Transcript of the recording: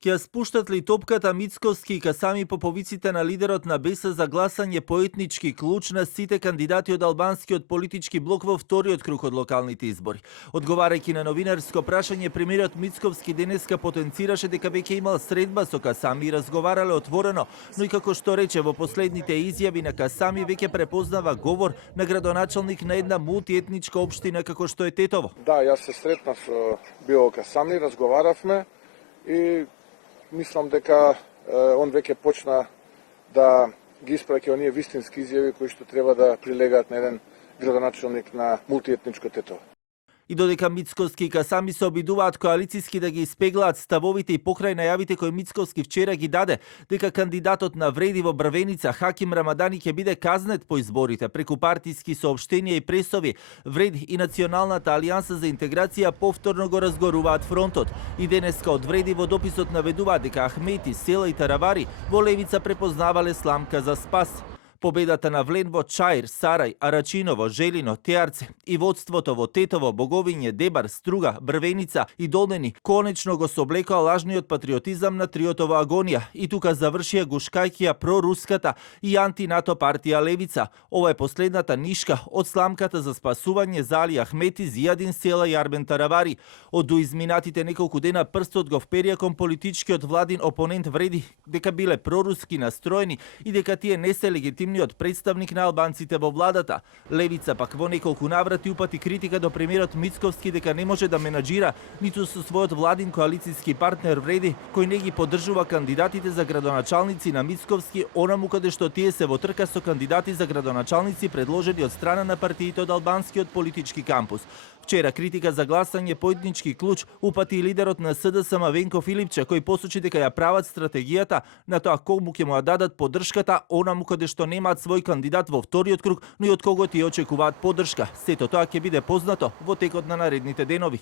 Ќе ја спуштат ли топката Мицковски и Касами по повиците на лидерот на БЕС за гласање по етнички клуч на сите кандидати од албанскиот политички блок во вториот круг од локалните избори? Одговарајќи на новинарско прашање, премиерот Мицковски денеска потенцираше дека веќе имал средба со Касами и разговарале отворено, но и како што рече во последните изјави на Касами веќе препознава говор на градоначалник на една мултиетничка општина како што е Тетово. Да, јас се сретнав со Био Касами, разговаравме и мислам дека он веќе почна да ги испраќа оние вистински изјави кои што треба да прилегаат на еден градоначалник на мултиетничко Тетово. И додека Мицковски и Касами се обидуваат коалициски да ги испеглаат ставовите и покрај најавите кои Мицковски вчера ги даде, дека кандидатот на Вреди во Брвеница Хаким Рамадани ќе биде казнет по изборите преку партиски соопштенија и пресови, Вреди и Националната алијанса за интеграција повторно го разгоруваат фронтот. И денеска од Вреди во дописот наведуваат дека Ахмети, Села и Таравари во левица препознавале сламка за спас. Победата на Вленво, Чаир, Сарај, Арачиново, Желино, Теарце и водството во Тетово, Боговиње, Дебар, Струга, Брвеница и Долнени конечно го соблекоа лажниот патриотизам на триото во агонија и тука завршија гушкајќија проруската и антинато партија Левица. Ова е последната нишка од сламката за спасување за Али Ахмети, Зијадин Села и Арбен Таравари. Од изминатите неколку дена прстот го вперија кон политичкиот владин опонент Вреди дека биле проруски настроени и дека тие не се легитимни од представник на албанците во владата. Левица пак во неколку наврати упати критика до премиерот Мицковски дека не може да менаџира ниту со својот владин коалициски партнер Вреди, кој не ги поддржува кандидатите за градоначалници на Мицковски, онаму каде што тие се во трка со кандидати за градоначалници предложени од страна на партиите од албанскиот политички кампус. Вчера критика за гласање по етнички клуч упати и лидерот на СДСМ Венко Филипче, кој посочи дека ја прават стратегијата на тоа кому ќе му ја дадат поддршката онаму каде што немаат свој кандидат во вториот круг, но и од кого тие очекуваат поддршка. Сето тоа ќе биде познато во текот на наредните денови.